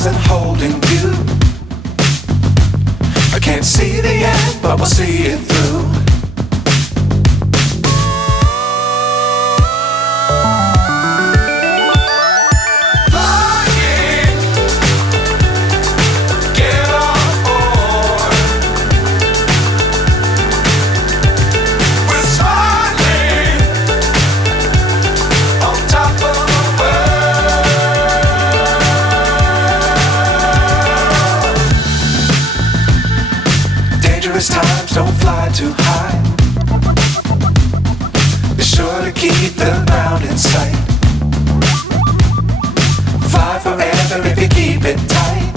stars and holding you. I can't see the end, but we'll see it through. Times don't fly too high. Be sure to keep the ground in sight. Fly forever if you keep it tight.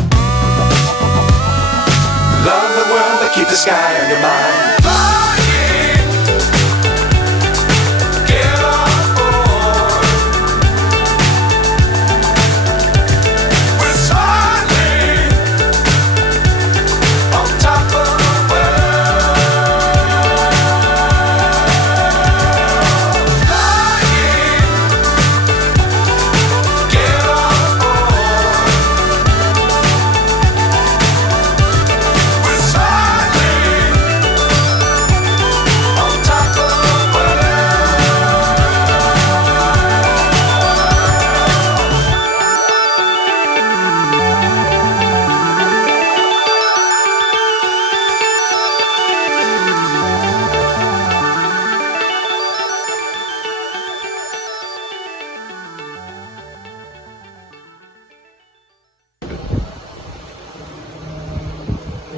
Love the world but keep the sky on your mind.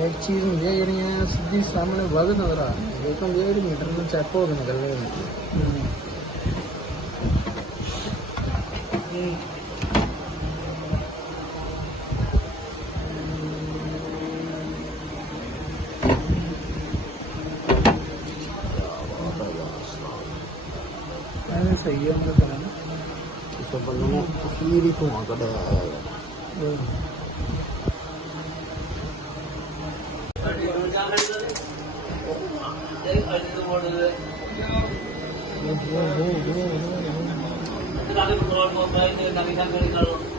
एक चीज़ मुझे ये नहीं है सीधी सामने वक्त नजर आ रहा है लेकिन ये मीटर में चेक हो निकल रहे हैं सही है मतलब कहना इस बंदों ने फिर ही धुआं कढ़ाया है Nanti kalau mau main, nanti